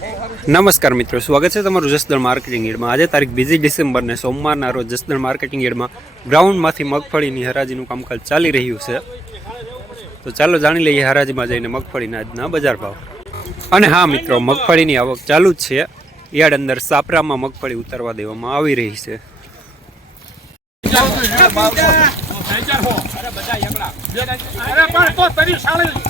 નમસ્કાર મિત્રો, સ્વાગત છે તમારું જસદણ માર્કેટિંગ એડમાં. આજે તારીખ બીજી ડિસેમ્બરને સોમવારના રોજ જસદણ માર્કેટિંગ એડમાં ગ્રાઉન્ડમાંથી મગફળીની હરાજીનું કામકાજ ચાલી રહ્યું છે. તો ચાલો જાણી લઈએ હરાજીમાં જઈને મગફળીના આજના બજાર ભાવ. અને હા મિત્રો, મગફળીની આવક ચાલુ જ છે. યાર્ડ અંદર સાપરામાં મગફળી ઉતારવા દેવામાં આવી રહી છે. અરે પણ તો તરી શાળી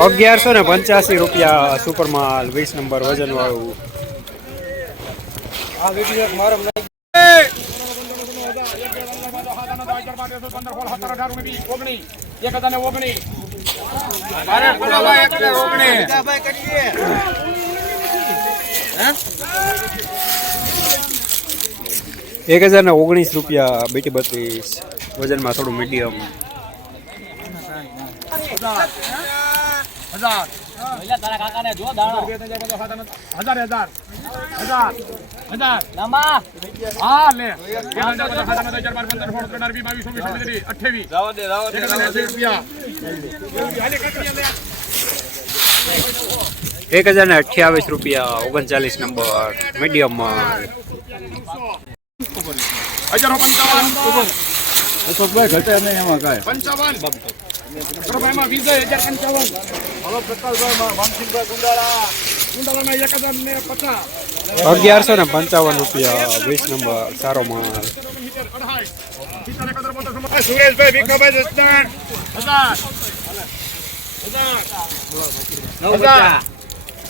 અગિયારસો ને પંચ્યાસી રૂપિયા સુપર માલ વીસ નંબર વજન વાળું. એક હજાર ને ઓગણીસ રૂપિયા બેટી બત્રીસ વજનમાં થોડું મીડિયમ હજાર હજાર હજાર હજાર અઠ્યાવીસ એક હજાર ને અઠ્યાવીસ રૂપિયા ઓગણચાલીસ નંબર મીડિયમ અશોકભાઈ ઘટે અગિયારસો ને પંચાવન રૂપિયા વીસ નંબર સારો માલ. સુરેશભાઈ, ભીખાભાઈ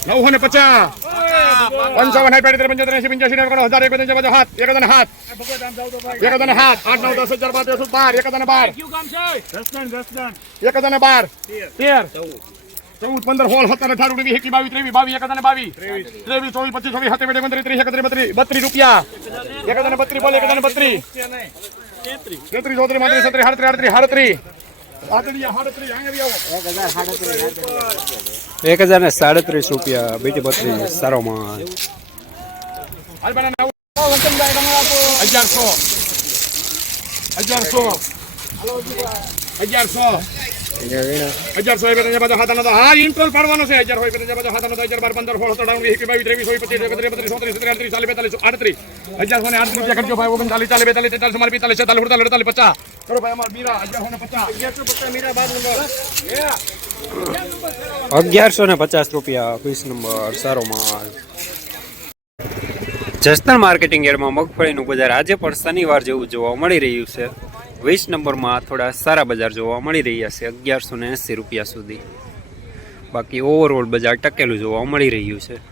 નવસો ને પચાસ પંચાવન સાઠ પેટી પંચોતેર એસી પંચ્યાસી નેવું હજાર એક પંચાવન પચાસ હાથ એક હજાર ને હાથ એક હજાર ને હાથ આઠ નવ દસ હજાર બાર તેરસો બાર એક હજાર ને બાર એક હજાર ને બાર તેર ચૌદ પંદર સોળ સત્તર અઢાર ઓગણીસ એકી બાવીસ ત્રેવીસ બાવીસ એક હજાર ને બાવીસ ત્રેવીસ ચોવીસ પચીસ છવ્વીસ સત્તર બેઠે ત્રીસ ત્રીસ એકત્રીસ બત્રીસ બત્રીસ રૂપિયા એક હજાર ને બત્રીસ બોલે એક હજાર ને બત્રીસ તેત્રીસ ચોત્રીસ પાંત્રીસ સત્રીસ સાડત્રીસ આડત્રીસ સાડત્રીસ આડત્રીસ સાડત્રીસ આંગળી આવો એક હજાર ને સાડત્રીસ રૂપિયા બીટી બત્રી સારો માલ. હાલ અગિયારસો. અગિયારસો. અગિયારસો. અગિયારસો એ બધા બધા હાથાનો તો હા ઇન્ટ્રોલ પાડવાનો છે? અગિયાર હોય બધા બધા હાથાનો તો અગિયાર બાર પંદર સોળ સત્તર અઢાર બાવીસ ત્રેવીસ ચોવીસ પચીસ એકત્રીસ બત્રીસ ચોત્રીસ સત્તર ચાલીસ બેતાલીસ આડત્રીસ. અગિયારસો ને આઠ રૂપિયા કરજો ભાઈ ઓગણચાલીસ ચાલીસ બેતાલીસ તેતાલીસ મારી પિસ્તાલીસ છેતાલીસ અડતાલીસ અડતાલીસ પચાસ. કરો ભાઈ અમાર મીરા અગિયારસો ને પચાસ. અગિયારસો પચાસ મીરા બાદ અગિયારસો ને પચાસ રૂપિયા વીસ નંબર સારો માલ. જસદણ માર્કેટિંગ એરમાં મગફળીનું બજાર આજે પણ શનિવાર જેવું જોવા મળી રહ્યું છે. વીસ નંબરમાં થોડા સારા બજાર જોવા મળી રહ્યા છે, અગિયારસો ને એંસી રૂપિયા સુધી. બાકી ઓવરઓલ બજાર ટકેલું જોવા મળી રહ્યું છે.